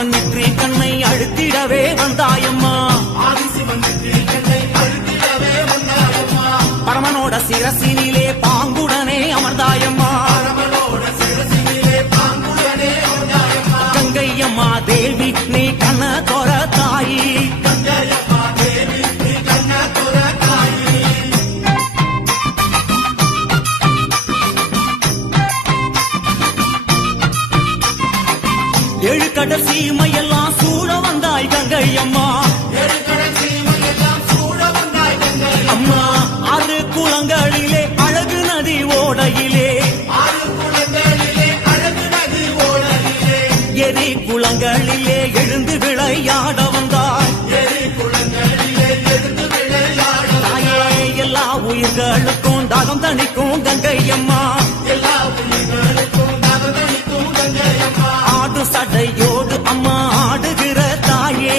ஆதிசிவன் நெற்றி கண்ணை அழுத்திடவே வந்தாயம்மா. பரமனோட சிரசினிலே பாங்குடனே அமர்ந்தாயம்மா. கங்கையம்மா தேவி நீ கண்ண தோர தாயி. ஏழு கடல் சீமையெல்லாம் சூழ வந்தாய் கங்கையம்மா. அம்மா ஆறு குளங்களிலே அழகு நதி ஓடையிலே, எரி குளங்களிலே எழுந்து விளையாட வந்தாய். தாயே எல்லா உயிர்களுக்கும் தாகம் தணிக்கும் கங்கையம்மா. ஆடு சடையோடு அம்மா ஆடுகிற தாயே.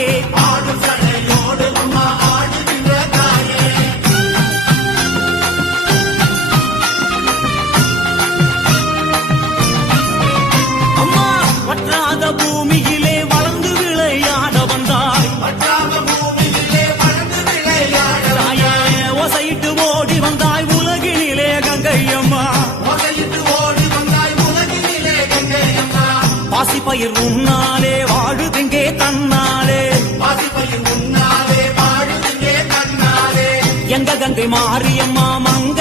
அம்மா வற்றாத பூமியிலே வளர்ந்து விளையாட வந்தாய். தாயே ஓசையிட்டு ஓடி வந்தாய் உலகினிலே கங்கையம்மா. பாசிப்பயிர் உன்னாலே வாழுதிங்கே தன்னாலே, எங்க கங்கை மாரியம்மா மங்க